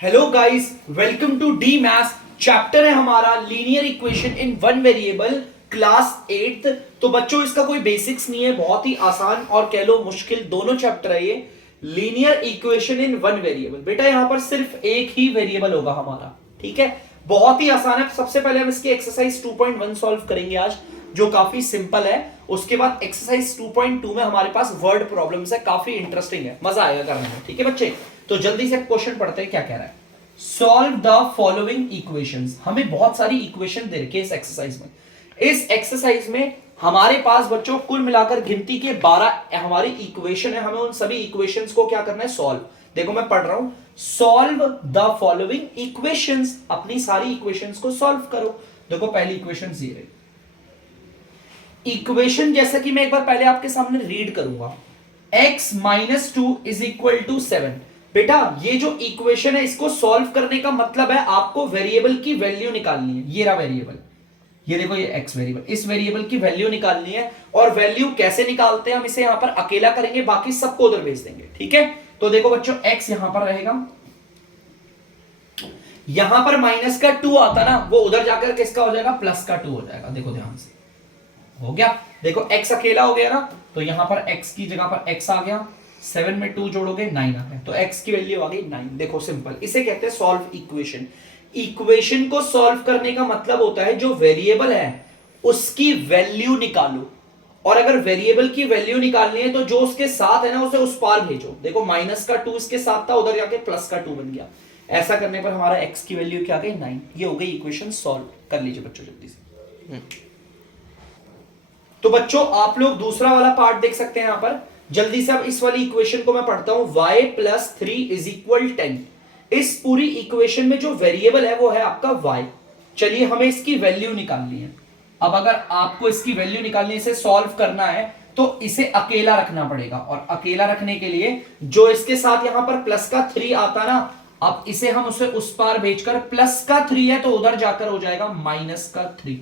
Hello guys, welcome to the maths. Chapter है हमारा linear equation in one variable, class 8th। तो बच्चों इसका कोई बेसिक्स नहीं है, बहुत ही आसान और कह लो मुश्किल दोनों चैप्टर है ये। Linear equation in one variable, बेटा यहां पर सिर्फ एक ही वेरिएबल होगा हमारा, ठीक है। बहुत ही आसान है। सबसे पहले हम इसकी एक्सरसाइज 2.1 सॉल्व करेंगे आज, जो काफी सिंपल है। उसके बाद एक्सरसाइज 2.2 में हमारे पास वर्ड प्रॉब्लम्स है, काफी इंटरेस्टिंग है, मजा आएगा करने में, ठीक है बच्चे। तो जल्दी से क्वेश्चन पढ़ते हैं, क्या कह रहा है। Solve the following equations. हमें बहुत सारी इक्वेशन दे रखी है इस एक्सरसाइज में। इस एक्सरसाइज में हमारे पास बच्चों कुल मिलाकर गिनती के 12 हमारी इक्वेशन है। हमें उन सभी इक्वेशंस को क्या करना है, सॉल्व। देखो मैं पढ़ रहा हूं, सॉल्व द फॉलोइंग इक्वेशंस। अपनी सारी इक्वेशंस को सॉल्व करो। देखो पहली इक्वेशन ये रही इक्वेशन, जैसा कि मैं एक बार पहले आपके सामने रीड करूंगा। x minus 2 is equal to 7। बेटा ये जो इक्वेशन है, इसको सॉल्व करने का मतलब है आपको वेरिएबल की वैल्यू निकालनी है। ये रहा वेरिएबल, ये देखो ये x वेरिएबल, इस वेरिएबल की वैल्यू निकालनी है। और वैल्यू कैसे निकालते हैं, हम इसे यहां पर अकेला करेंगे, बाकी सबको उधर भेज देंगे, ठीक है। तो देखो बच्चों x यहां पर रहेगा, यहां पर माइनस का 2 आता ना, वो उधर जाकर किसका हो जाएगा, प्लस का 2 हो जाएगा। देखो ध्यान से हो गया। देखो x अकेला हो गया ना, तो यहां पर x की जगह पर x आ गया, 7 में 2 जोड़ोगे 9 आ गया, तो x की वैल्यू आ गई 9। देखो सिंपल, इसे कहते हैं सॉल्व इक्वेशन। इक्वेशन को सॉल्व करने का मतलब होता है जो वेरिएबल है उसकी वैल्यू निकालो, और अगर वेरिएबल की वैल्यू निकालनी है तो जो उसके साथ है ना उसे उस पार भेजो। देखो माइनस का 2 इसके साथ था, उधर जाके प्लस का 2 बन गया। ऐसा करने पर हमारा x की वैल्यू क्या आ गई, 9। ये हो गई इक्वेशन सॉल्व। कर लीजिए बच्चों जल्दी से। तो बच्चों आप लोग दूसरा वाला पार्ट देख सकते हैं यहां पर। जल्दी से अब इस वाली इक्वेशन को मैं पढ़ता हूं, y प्लस 3 इज इक्वल 10। इस पूरी इक्वेशन में जो वेरिएबल है वो है आपका y। चलिए हमें इसकी वैल्यू निकालनी है। अब अगर आपको इसकी वैल्यू निकालनी है, इसे सॉल्व करना है, तो इसे अकेला रखना पड़ेगा। और अकेला रखने के लिए जो इसके साथ यहां पर प्लस का 3 आता ना, अब इसे हम उसे उस पार भेजकर, प्लस का 3 है तो उधर जाकर हो जाएगा माइनस का 3,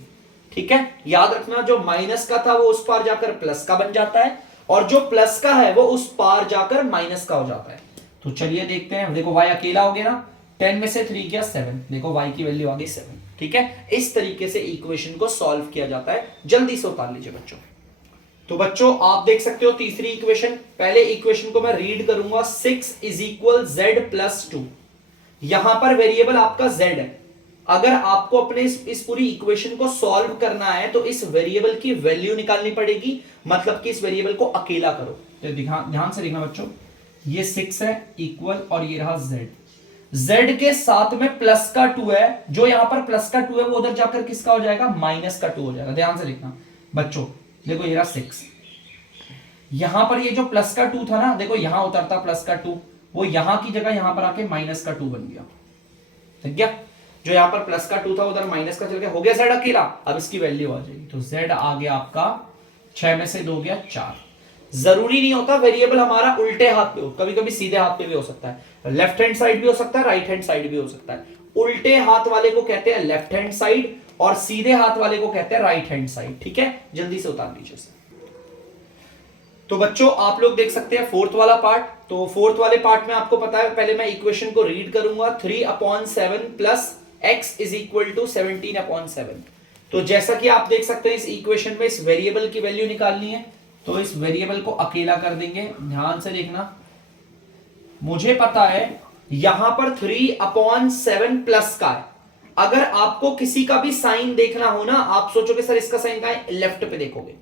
ठीक है। याद रखना जो माइनस का था वो उस पार जाकर प्लस का बन जाता है, और जो प्लस का है वो उस पार जाकर माइनस का हो जाता है। तो चलिए देखते हैं। देखो y अकेला हो गया ना, 10 में से 3 गया 7। देखो y की वैल्यू आ गई 7, ठीक है। इस तरीके से इक्वेशन को सॉल्व किया जाता है। जल्दी से उतार लीजिए बच्चों। तो बच्चों आप देख सकते हो तीसरी इक्वेशन। पहले इक्वेशन को मैं रीड करूंगा, 6 इज इक्वल जेड प्लस 2। यहां पर वेरिएबल आपका z है। अगर आपको अपने इस पूरी इक्वेशन को सॉल्व करना है तो इस वेरिएबल की वैल्यू निकालनी पड़ेगी, मतलब कि इस वेरिएबल को अकेला करो। तो ध्यान से देखना बच्चों, ये 6 है इक्वल, और ये रहा z के साथ में प्लस का 2 है। जो यहां पर प्लस का 2 है वो उधर जाकर किसका हो जाएगा, माइनस का 2 हो जाएगा। ध्यान से देखना बच्चों, देखो ये रहा 6, यहां पर ये जो प्लस का 2 था ना, देखो यहां उतरता प्लस का 2, वो यहां की जगह यहां पर आके माइनस का 2 बन गया, ठीक है। जो यहां पर प्लस का 2 था उधर माइनस का चल गया, हो गया z अकेला। अब इसकी वैल्यू आ जाएगी, तो z आ गया आपका 6 में से 2 गया 4। जरूरी नहीं होता वेरिएबल हमारा उल्टे हाथ पे हो, कभी कभी सीधे हाथ पे भी हो सकता है। लेफ्ट हैंड साइड भी हो सकता है, राइट हैंड साइड भी हो सकता है। उल्टे हाथ वाले को कहते हैं लेफ्ट हैंड साइड, और सीधे हाथ वाले को कहते हैं राइट हैंड साइड, ठीक है। जल्दी से उतार लीजिए। तो बच्चों आप लोग देख सकते हैं फोर्थ वाला पार्ट। तो फोर्थ वाले पार्ट में आपको पता है, पहले मैं इक्वेशन को रीड करूंगा, 3/7 plus x is equal to 17/7। तो जैसा कि आप देख सकते हैं इस इक्वेशन में इस वेरिएबल की वैल्यू निकालनी है, तो इस वेरिएबल को अकेला कर देंगे। ध्यान से देखना, मुझे पता है यहां पर 3/7 प्लस का है। अगर आपको किसी का भी साइन देखना हो ना, आप सोचोगे सर इसका साइन कहां है, लेफ्ट पे देखोगे।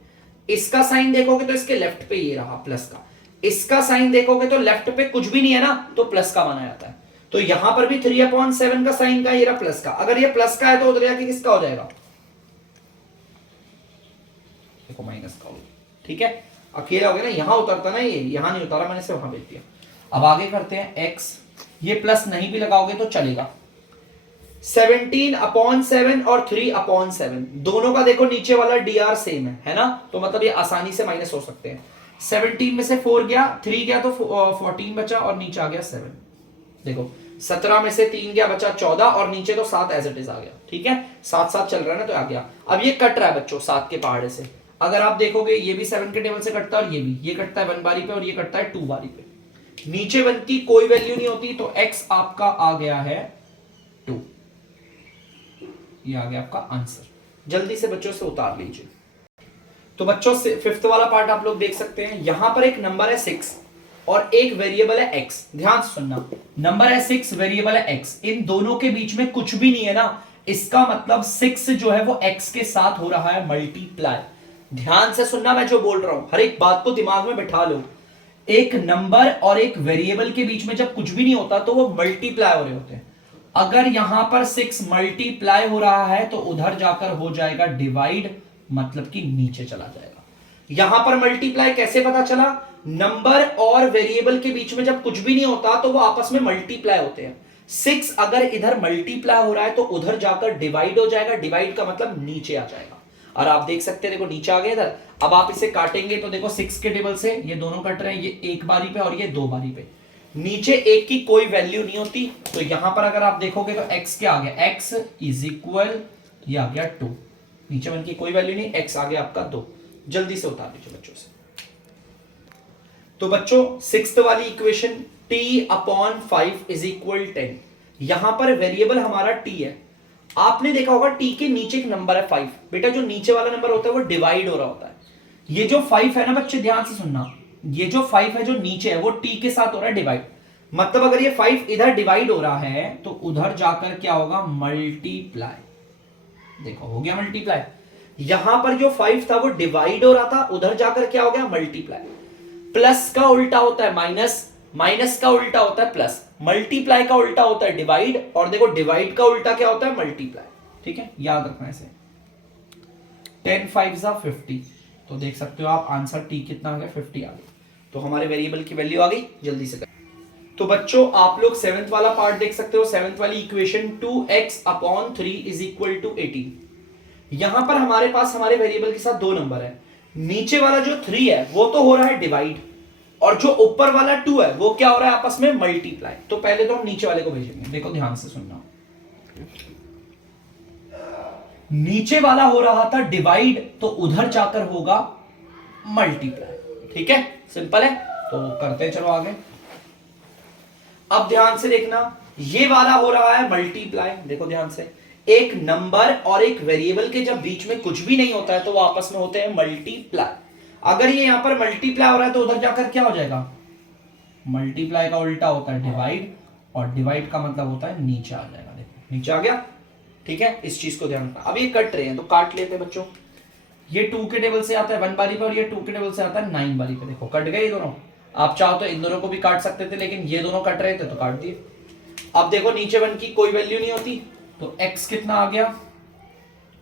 इसका साइन देखोगे तो इसके लेफ्ट पे ये रहा प्लस का। इसका साइन देखोगे तो लेफ्ट पे कुछ भी नहीं है ना, तो प्लस का माना जाता है। तो यहां पर भी 3/7 का साइन का ये रहा प्लस का। अगर ये प्लस का है तो उधर जाके किसका हो जाएगा, देखो माइनस का हो, ठीक है। अकेला हो गया ना, यहां उतरता ना, ये यहां नहीं उतारा, मैंने इसे वहां भेज दिया। अब आगे करते हैं x। ये प्लस नहीं भी लगाओगे तो चलेगा। 17/7 और 3/7 दोनों का देखो नीचे वाला dr सेम है ना, तो मतलब ये आसानी से माइनस हो सकते हैं। 17 में से 4 गया, 3 गया तो 14 बचा, और नीचे आ गया 7। देखो 17 में से 3 गया, बचा 14, और नीचे तो 7 एज इट इज आ गया, ठीक है। 7 7 चल रहा है ना, तो आ गया। अब ये कट रहा है बच्चों 7 के पहाड़े से। अगर आप देखोगे ये भी 7 के टेबल से कटता है, और ये भी, ये कटता है 1 बारी पे और ये कटता है 2 बारी पे। नीचे 1 की कोई वैल्यू नहीं होती, तो x आपका आ गया है 2। ये आ गया आपका आंसर। जल्दी से बच्चों से उतार लीजिए। तो बच्चों से फिफ्थ वाला पार्ट आप लोग देख सकते हैं। यहां पर एक नंबर है 6 और एक वेरिएबल है x। ध्यान से सुनना, नंबर है 6, वेरिएबल है x, इन दोनों के बीच में कुछ भी नहीं है ना, इसका मतलब 6 जो है वो x के साथ हो रहा है मल्टीप्लाई। ध्यान से सुनना मैं जो बोल रहा हूं, हर एक बात को दिमाग में बैठा लो। एक नंबर और एक वेरिएबल के बीच में जब कुछ भी नहीं होता तो वो मल्टीप्लाई हो रहे होते हैं। अगर यहां पर 6 मल्टीप्लाई हो रहा है तो उधर जाकर हो जाएगा डिवाइड, मतलब कि नीचे चला जाएगा। यहां पर मल्टीप्लाई कैसे पता चला? नंबर और वेरिएबल के बीच में जब कुछ भी नहीं होता तो वो आपस में मल्टीप्लाई होते हैं। 6 अगर इधर मल्टीप्लाई हो रहा है तो उधर जाकर डिवाइड हो जाएगा, डिवाइड का मतलब नीचे आ जाएगा। और आप देख सकते हैं, देखो नीचे आ गया इधर। अब आप इसे काटेंगे तो देखो 6 के टेबल से ये दोनों कट रहे हैं, ये एक बारी पे और ये दो बारी पे। नीचे एक की कोई वैल्यू नहीं होती, तो यहां पर अगर आप देखोगे तो x क्या आ गया, x इज इक्वल, ये आ गया 2। नीचे 1 की कोई वैल्यू नहीं, x आ गया आपका 2। जल्दी से उतार लीजिए बच्चों से। तो बच्चों सिक्स्थ वाली equation t upon 5 is equal 10। यहां पर वेरिएबल हमारा t है। आपने देखा होगा t के नीचे एक नंबर है 5। बेटा जो नीचे वाला नंबर होता है वो डिवाइड हो रहा होता है। ये जो 5 है ना बच्चे, ध्यान से सुनना, ये जो 5 है जो नीचे है वो t के साथ हो रहा है डिवाइड। मतलब अगर ये 5 इधर डिवाइड हो रहा है तो उधर जाकर क्या होगा, मल्टीप्लाई। देखो हो गया मल्टीप्लाई। यहां पर जो 5 था वो डिवाइड हो रहा था, उधर जाकर क्या हो गया, मल्टीप्लाई। प्लस का उल्टा होता है माइनस, माइनस का उल्टा होता है प्लस, मल्टीप्लाई का उल्टा होता है डिवाइड, और देखो डिवाइड का उल्टा क्या होता है, मल्टीप्लाई। ठीक है, याद रखना इसे। 10 5 50, तो देख सकते हो आप आंसर टी कितना आ गया, 50 आ गया। तो हमारे वेरिएबल की वैल्यू आ गई। जल्दी से कर। तो बच्चों आप लोग सेवेंथ वाला पार्ट देख सकते हो। सेवेंथ वाली equation 2x upon 3 is equal to 18। यहां पर हमारे पास हमारे वेरिएबल के साथ दो नंबर है। नीचे वाला जो 3 है वो तो हो रहा है डिवाइड, और जो ऊपर वाला 2 है वो क्या हो रहा है, आपस में मल्टीप्लाई। तो पहले तो हम नीचे वाले को भेजेंगे। देखो ध्यान से सुनना, नीचे वाला हो रहा था डिवाइड, तो उधर जाकर होगा मल्टीप्लाई। ठीक है, सिंपल है। तो करते हैं, चलो आगे। अब ध्यान से देखना, ये वाला हो रहा है मल्टीप्लाई। देखो ध्यान से, एक नंबर और एक वेरिएबल के जब बीच में कुछ भी नहीं होता है तो वो आपस में होते हैं मल्टीप्लाई। अगर ये यहां पर मल्टीप्लाई हो रहा है तो उधर जाकर क्या हो जाएगा, मल्टीप्लाई का उल्टा होता है डिवाइड, और डिवाइड का मतलब होता है नीचे आ जाएगा। देखो नीचे आ गया। ठीक है, इस चीज को ध्यान रखना। अब ये कट रहे हैं तो काट लेते हैं बच्चों। ये 2 के टेबल से आता है 1 बारी पे, और ये 2 के टेबल से आता है 9 बारी पे। देखो कट गए ये दोनों। आप चाहो तो इन दोनों को भी काट सकते थे, लेकिन ये दोनों कट रहे थे तो काट दिए। अब देखो नीचे 1 की कोई वैल्यू नहीं होती, तो x कितना आ गया,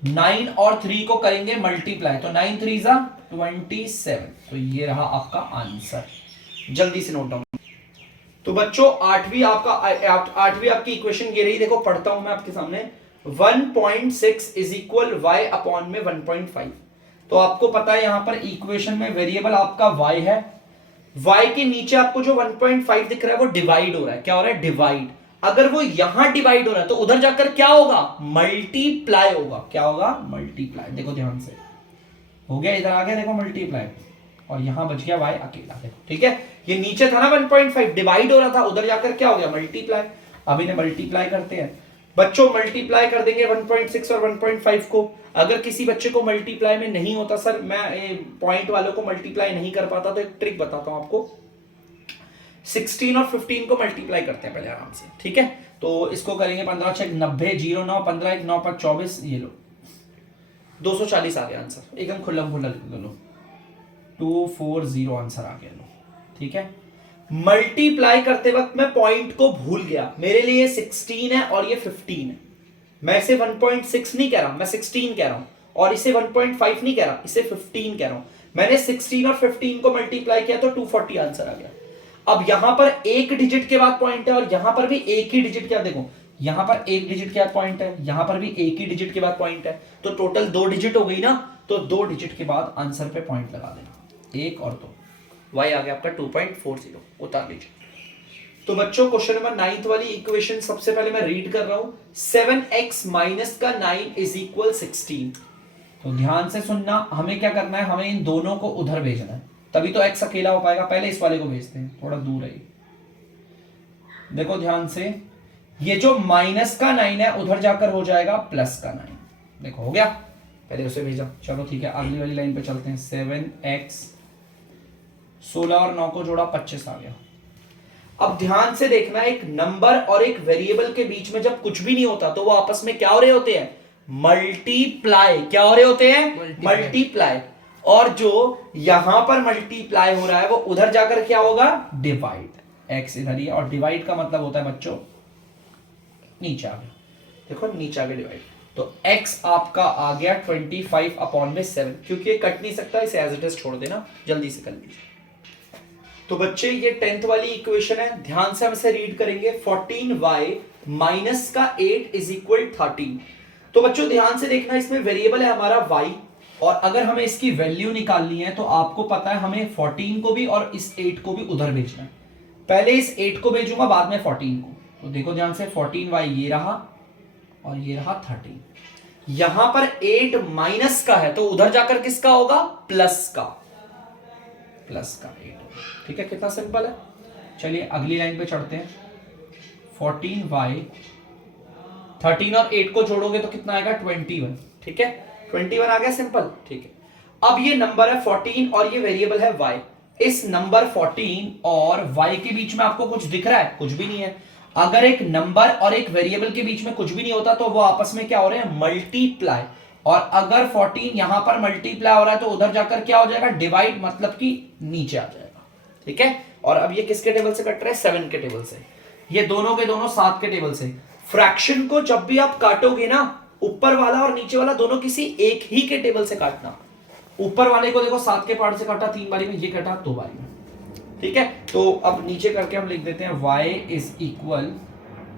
9 और 3 को करेंगे मल्टीप्लाई, तो 9 3 जा 27। तो ये रहा आपका आंसर। जल्दी से नोट डाउन। तो बच्चों आठवीं आपकी इक्वेशन ये रही। देखो पढ़ता हूं मैं आपके सामने। 1.6 इज इक्वल y अपॉन में 1.5। तो आपको पता है यहां पर इक्वेशन में वेरिएबल आपका y है। y के नीचे आपको जो 1.5 दिख रहा है वो डिवाइड हो रहा है। क्या हो रहा है, डिवाइड। अगर वो यहां डिवाइड हो रहा है तो उधर जाकर क्या होगा, मल्टीप्लाई होगा। क्या होगा, मल्टीप्लाई। देखो ध्यान से, हो गया, इधर आ गया देखो मल्टीप्लाई, और यहां बच गया y अकेला। देखो ठीक है, ये नीचे था ना 1.5 डिवाइड हो रहा था, उधर जाकर क्या हो गया, मल्टीप्लाई। अब इन्हें मल्टीप्लाई करते हैं बच्चों। मल्टीप्लाई कर देंगे 1.6 और 1.5 को। अगर किसी बच्चे को मल्टीप्लाई में नहीं होता, सर मैं पॉइंट वालों को मल्टीप्लाई नहीं कर पाता, तो एक ट्रिक बताता हूं आपको। 16 और 15 को मल्टीप्लाई करते हैं पहले आराम से। ठीक है, तो इसको करेंगे 15 6 90, 0 9 15 1 9 5 24। ये लो 240 आ गया आंसर। एकदम खुल्लम खुल्ला लिख लो, 240 आंसर आ गया। लो ठीक है, मल्टीप्लाई करते वक्त मैं पॉइंट को भूल गया। मेरे लिए 16 है और ये 15 है। मैं इसे 1.6 नहीं कह रहा, मैं 16 कह रहा हूं, और इसे 1.5 नहीं कह रहा, इसे 15 कह रहा हूं। मैंने 16 और 15 को मल्टीप्लाई किया तो 240 आंसर आ गया। अब यहां पर एक डिजिट के बाद पॉइंट है, और यहां पर भी एक ही डिजिट के बाद, देखो यहां पर एक डिजिट के बाद पॉइंट है, यहां पर भी एक ही डिजिट के बाद पॉइंट है, तो टोटल 2 डिजिट हो गई ना। तो 2 डिजिट के बाद आंसर पे पॉइंट लगा देना, 1 और 2। y आ गया आपका 2.40। उतार लीजिए। तो बच्चों क्वेश्चन नंबर 9 वाली इक्वेशन सबसे पहले मैं रीड कर रहा हूं। 7x माइनस का 9 इज इक्वल 16। तो ध्यान से सुनना, हमें क्या करना है, हमें इन दोनों को उधर भेजना है, तभी तो x अकेला हो पाएगा। पहले इस वाले को भेजते हैं, थोड़ा दूर है। देखो ध्यान से, ये जो माइनस का 9 है उधर जाकर हो जाएगा प्लस का 9। देखो हो गया, पहले उसे भेजा। चलो ठीक है, अगली वाली लाइन पे चलते हैं। 7x 16 और 9 को जोड़ा 25 आ गया। अब ध्यान से देखना, एक नंबर और एक वेरिएबल के बीच में जब कुछ भी नहीं होता तो वो आपस में क्या हो रहे होते हैं? मल्टीप्लाई। क्या हो रहे होते हैं? मल्टीप्लाई। और जो यहां पर मल्टीप्लाई हो रहा है वो उधर जाकर क्या होगा? डिवाइड। एक्स इधर ही है और डिवाइड का मतलब होता है बच्चों नीचे आ गया। देखो नीचे आ गया डिवाइड, तो x आपका आ गया 25/7। क्योंकि ये कट नहीं सकता, इसे एज इट इज छोड़ देना, जल्दी से कर लीजिए। तो बच्चे ये 10th वाली इक्वेशन है, ध्यान से हम इसे रीड करेंगे। 14y माइनस का 8 इज इक्वल 13। तो बच्चों ध्यान से देखना, इसमें वेरिएबल है हमारा y, और अगर हमें इसकी वैल्यू निकालनी है तो आपको पता है हमें 14 को भी और इस 8 को भी उधर भेजना है। पहले इस 8 को भेजूंगा, बाद में 14 को। तो देखो ध्यान से, 14y ये रहा और ये रहा 13। यहां पर 8 माइनस का है तो उधर जाकर किसका होगा? प्लस का। प्लस का 8। ठीक है, कितना सिंपल है। चलिए अगली लाइन पे चढ़ते हैं। 14y 13 और 8 को जोड़ोगे तो कितना आएगा? 21। ठीक है, 21 आ गया, सिंपल। ठीक है, अब ये नंबर है 14 और ये वेरिएबल है y। इस नंबर 14 और y के बीच में आपको कुछ दिख रहा है? कुछ भी नहीं है। अगर एक नंबर और एक वेरिएबल के बीच में कुछ भी नहीं होता तो वो आपस में क्या हो रहे हैं? मल्टीप्लाई। और अगर 14 यहां पर मल्टीप्लाई हो रहा है तो उधर जाकर क्या हो जाएगा? डिवाइड, मतलब कि नीचे आ जाएगा। ठीक है, और अब ये किसके टेबल से कट रहे हैं? 7 के टेबल से। ये दोनों के दोनों 7 के टेबल से। फ्रैक्शन को जब भी आप काटोगे ना, ऊपर वाला और नीचे वाला दोनों किसी एक ही के टेबल से काटना। ऊपर वाले को देखो 7 के पार्ट से काटा 3 बारी में, ये कटा 2 बारी में। ठीक है, तो अब नीचे करके हम लिख देते हैं y इज इक्वल,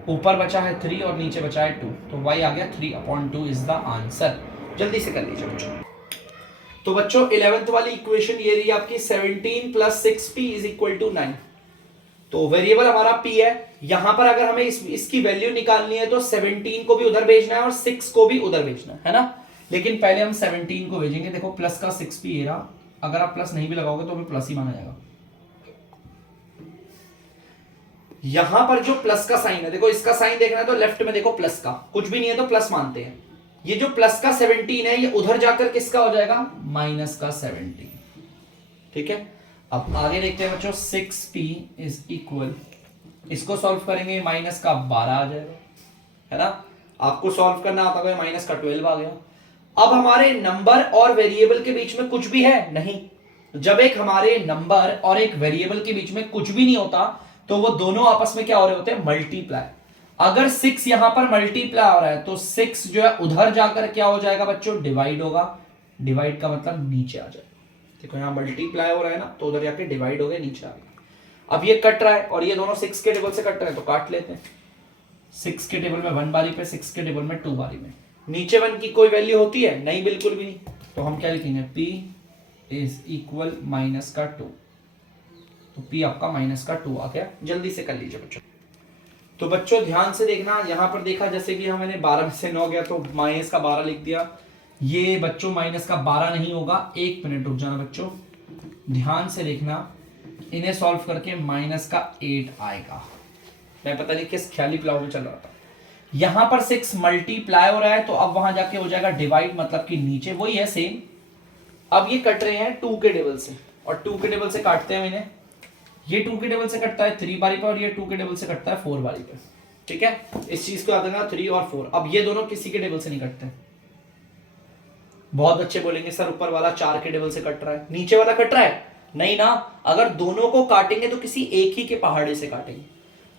ऊपर बचा है 3 और नीचे बचा है 2, तो y आ गया 3/2 इज द आंसर। जल्दी से कर लीजिए बच्चों। तो बच्चों 11th वाली इक्वेशन ये रही आपकी, 17 + 6p = 9। तो वेरिएबल हमारा p है। यहां पर अगर हमें इसकी वैल्यू निकालनी है तो 17 को भी उधर भेजना है और 6 को भी उधर भेजना है ना। लेकिन पहले हम 17 को भेजेंगे। देखो प्लस का 6p ये रहा, अगर आप प्लस नहीं भी लगाओगे तो भी प्लस ही माना जाएगा। यहां पर जो प्लस का साइन है, देखो इसका साइन देखना है तो लेफ्ट में देखो प्लस का, कुछ भी नहीं है तो प्लस मानते हैं। ये जो प्लस का 17 है ये उधर जाकर किसका हो जाएगा? माइनस का 17। ठीक है, अब आगे देखते हैं बच्चों। 6p इज इक्वल, इसको सॉल्व करेंगे माइनस का 12 आ जाएगा, है ना। आपको सॉल्व करना आता है, माइनस का 12 आ गया। अब हमारे नंबर और वेरिएबल के बीच में कुछ भी है? नहीं। जब एक हमारे नंबर और एक वेरिएबल के बीच में कुछ भी नहीं होता तो वो दोनों आपस में क्या हो रहे होते हैं? मल्टीप्लाई। अगर 6 यहां पर मल्टीप्लाई हो रहा है तो 6 जो है उधर जाकर क्या हो जाएगा बच्चों? डिवाइड होगा। डिवाइड का मतलब नीचे आ जाएगा। देखो यहां मल्टीप्लाई हो रहा है ना, तो उधर जाके डिवाइड हो गया, नीचे आ गया। अब ये कट रहा है और ये दोनों 6 के टेबल से कट रहे हैं तो काट लेते हैं। 6 के टेबल में 1 बारी पे, 6 के टेबल में 2 बारी में। नीचे 1 की कोई वैल्यू होती है? नहीं, बिल्कुल भी नहीं। तो हम क्या लिखेंगे? p इज इक्वल माइनस का 2। तो p आपका माइनस का 2 आ गया। जल्दी से कर लीजिए बच्चों। तो बच्चों ध्यान से देखना, यहां पर देखा जैसे कि मैंने 12 में से 9 गया तो माइनस का 12 लिख दिया। ये बच्चों माइनस का 12 नहीं होगा। 1 मिनट रुक जाना बच्चों, ध्यान से देखना। इन्हें सॉल्व करके माइनस का 8 आएगा। मैं पता नहीं किस ख्याली प्लाव में चल रहा था। यहां पर 6 मल्टीप्लाई हो रहा है तो अब वहां जाके हो जाएगा डिवाइड, मतलब कि नीचे वही है सेम। अब ये कट रहे हैं 2 के टेबल से, और 2 के टेबल से काटते हैं इन्हें। ये 2 के टेबल से कटता है 3 बारी पे और ये 2 के टेबल से कटता है 4 बारी पे। ठीक है, इस चीज को याद रखना, 3 और 4। अब ये दोनों किसी के टेबल से नहीं कटते। बहुत बच्चे बोलेंगे सर ऊपर वाला 4 के टेबल से कट रहा है, नीचे वाला कट रहा है। नहीं ना, अगर दोनों को काटेंगे तो किसी एक ही के पहाड़े से काटेंगे।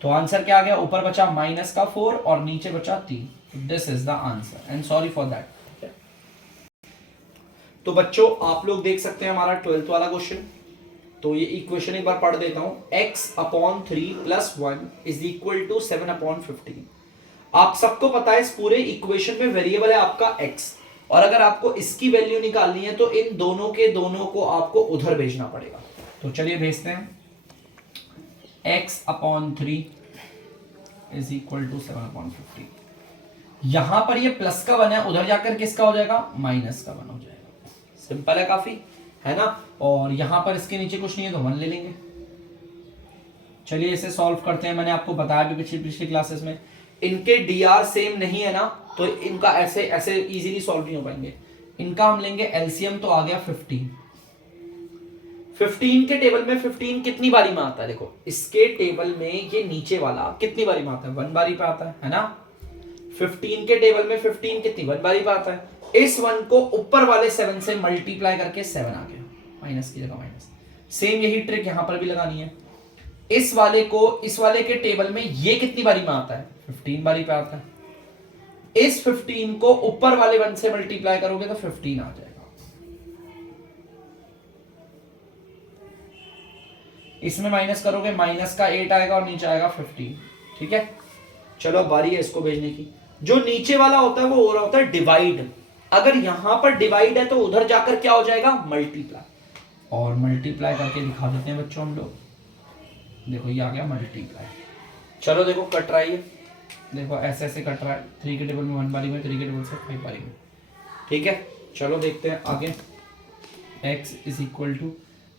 तो आंसर क्या आ गया? ऊपर बचा माइनस का 4 और नीचे बचा 3। This is the answer and sorry for that. तो बच्चों आप लोग देख सकते हैं हमारा 12th वाला क्वेश्चन। तो ये इक्वेशन एक बार पढ़ देता हूं। x/3 + 1 = 7/15। आप सबको पता है इस पूरे इक्वेशन में वेरिएबल है आपका x, और अगर आपको इसकी वैल्यू निकालनी है तो इन दोनों के दोनों को आपको उधर भेजना पड़ेगा। तो चलिए भेजते हैं। x/3 = 7/15। यहां पर ये प्लस का 1 है, उधर जाकर किसका हो जाएगा? माइनस का 1 हो जाएगा। सिंपल है काफी, है ना। और यहां पर इसके नीचे कुछ नहीं है तो 1 ले लेंगे। चलिए इसे सॉल्व करते हैं। मैंने आपको बताया भी पिछली क्लासेस में, इनके dr सेम नहीं है ना, तो इनका ऐसे ऐसे इजीली सॉल्व नहीं हो पाएंगे। इनका हम लेंगे एलसीएम, तो आ गया 15। 15 के टेबल में 15 कितनी बारी में आता है? देखो इसके टेबल में ये नीचे वाला कितनी बारी में आता है? 1 बारी पे आता है ना। 15 के टेबल में 15 कितनी 1 बारी पे आता है। इस 1 को ऊपर वाले 7 से मल्टीप्लाई करके 7 आ गया, माइनस की जगह माइनस। सेम यही ट्रिक यहां पर भी लगानी है। इस वाले को इस वाले के टेबल में ये कितनी बारी में आता है? 15 बारी पे आता है। इस 15 को ऊपर वाले 1 से मल्टीप्लाई करोगे तो 15 आ जाएगा। इसमें माइनस करोगे, माइनस का 8 आएगा और नीचे आएगा 15। ठीक है, चलो बारी है इसको भेजने की। जो नीचे वाला होता है वो हो रहा होता है डिवाइड। अगर यहां पर डिवाइड है तो उधर जाकर क्या हो जाएगा? मल्टीप्लाई। और मल्टीप्लाई करके दिखा देते हैं बच्चों हम लोग। देखो ये आ गया मल्टीप्लाई। चलो देखो कट रहा है ये, देखो ऐसे ऐसे कट रहा है। 3 के टेबल में 1 बारी में, 3 के टेबल से 5 बारी में। ठीक है, चलो देखते हैं आगे। x इज इक्वल टू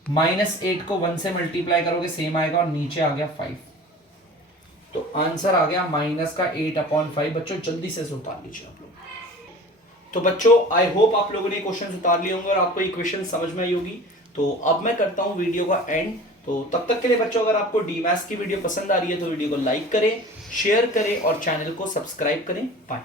-8 को 1 से मल्टीप्लाई करोगे सेम आएगा, और नीचे आ गया 5। तो आंसर आ गया माइनस का 8/5। बच्चों जल्दी से उतार लीजिए आप लोग। तो बच्चों आई होप आप लोगों ने क्वेश्चन उतार लिए होंगे और आपको ये क्वेश्चन समझ में आई होगी। तो अब मैं करता हूं वीडियो का एंड। तो तब तक के लिए बच्चों, अगर आपको डीमैथ्स की वीडियो पसंद आ रही है तो वीडियो को लाइक करें, शेयर करें और चैनल को सब्सक्राइब करें। बाय।